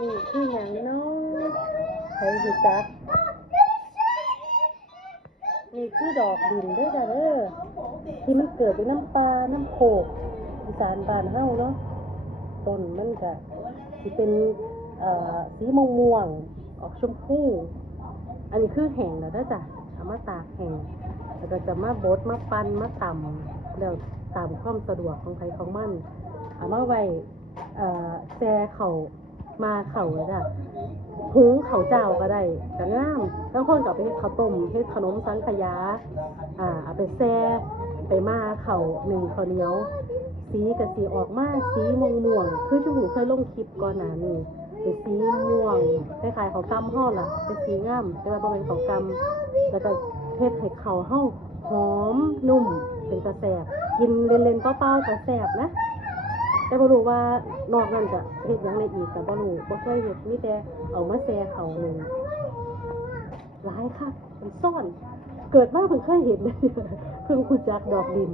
นี่คือหยังเนาะใครรู้จักนี่คือดอกดินเด้อจ้ะเด้อที่มันเกิดในน้ำปลาน้ำโขกอีสานบ้านเฮาเนาะต้นมันก็สิเป็นสีม่วงออกชมพูอันนี้คือแห้งแล้วเด้อจ้ะเอามาตากแห้งแล้วก็จะมาบดมาปั้นมาตำแล้วตามความสะดวกของใครของมันเอามาไว้แช่เข้ามาเข้าเลยจ้ะหุงข้าวเจ้าก็ได้ก็งามบางคนก็เอาไปเฮ็ดข้าวต้มเฮ็ดขนมสังขยาเอาไปแช่ไปมาข้าวหนึ่งข้าวเหนียวสีก็สีออกมาสีม่วงๆคือที่หูเคยลงคลิปก่อนหน้านี้เป็นสีม่วงคล้ายๆข้าวกำฮ้อล่ะเป็นสีงามแต่ว่าบ่เป็นข้าวกำแล้วก็เฮ็ดให้ข้าวเฮาหอมนุ่มเป็นตาแซ่บกินเล่นๆเปล่าๆก็แซ่บนะแต่บ่รู้ว่านอกนั้นจะเฮ็ดหยังได้อีกก็บ่รู้บ่เคยเฮ็ดมีแต่เอามาแซ่ข้าวหนึ่งหลายคักเป็นซ่อนเกิดมาเพิ่งเคยเห็นเพิ่งรู้จักดอกดิน